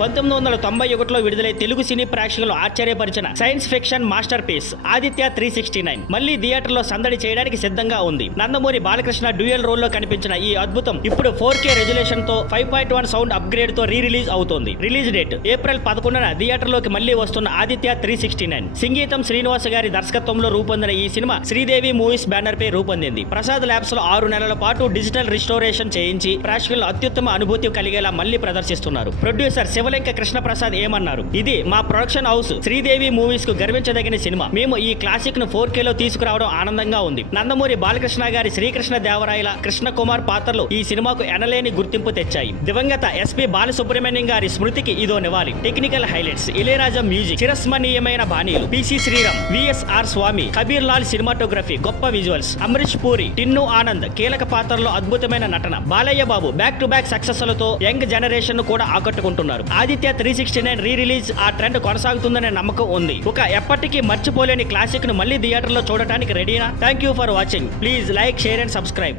1991లో విడుదలై తెలుగు సినీ ప్రేక్షకులు ఆశ్చర్యపరిచిన science fiction masterpiece Aditya 369 మళ్ళీ థియేటర్లో సందడి చేయడానికి సిద్ధంగా ఉంది. నందమూరి బాలకృష్ణ డ్యూయల్ రోల్లో కనిపించిన ఈ అద్భుతం ఇప్పుడు 4K రెజల్యూషన్ తో 5.1 సౌండ్ అప్గ్రేడ్ తో రిలీజ్ అవుతోంది. రిలీజ్ డేట్ ఏప్రిల్ 11న థియేటర్లోకి మళ్ళీ వస్తున్న ఆదిత్య 369 సంగీతం శ్రీనివాస్ గారి దర్శకత్వంలో రూపొందిన ఈ సినిమా శ్రీదేవి మూవీస్ బ్యానర్ పై రూపొందింది. ప్రసాద్ ల్యాబ్స్ లో 6 నెలల పాటు డిజిటల్ రిస్టోరేషన్ చేయించి ప్రేక్షకులు అత్యుత్తమ అనుభూతి కలిగేలా మళ్ళీ ప్రదర్శిస్తున్నారు. ప్రొడ్యూసర్ శివలింక కృష్ణ ప్రసాద్ ఏమన్నారు? ఇది మా ప్రొడక్షన్ హౌస్ శ్రీదేవి మూవీస్ కు గర్వించదగిన సినిమా. మేము ఈ క్లాసిక్ ను 4K లో తీసుకురావడం ఆనందంగా ఉంది. నందమూరి బాలకృష్ణ గారి శ్రీకృష్ణ దేవరాయల కృష్ణ కుమార్ పాత్రలు ఈ సినిమాకు ఎనలేని గుర్తింపు తెచ్చాయి. దివంగత ఎస్పీ బాలసుబ్రహ్మణ్యం గారి స్మృతికి ఇదో నివాళి. టెక్నికల్ హైలైట్స్, ఇళయరాజా మ్యూజిక్, చిరస్మరణీయమైన బాణీలు, PC Sreeram, VSR Swamy, Kabir Lal cinematography, గొప్ప విజువల్స్, అమరీష్ పూరి, టిన్ను ఆనంద్ కీలక పాత్రలో అద్భుతమైన నటన, Balayya Babu back to back success లతో యంగ్ జనరేషన్ ను కూడా ఆకట్టుకుంటున్నారు. ఆదిత్య 369 రీ రిలీజ్ ఆ ట్రెండ్ కొనసాగుతుందనే నమ్మకం ఉంది. ఒక ఎప్పటికీ మర్చిపోలేని క్లాసిక్ ను మళ్ళీ థియేటర్ లో చూడటానికి రెడీనా? Thank you for watching. Please like, share and subscribe.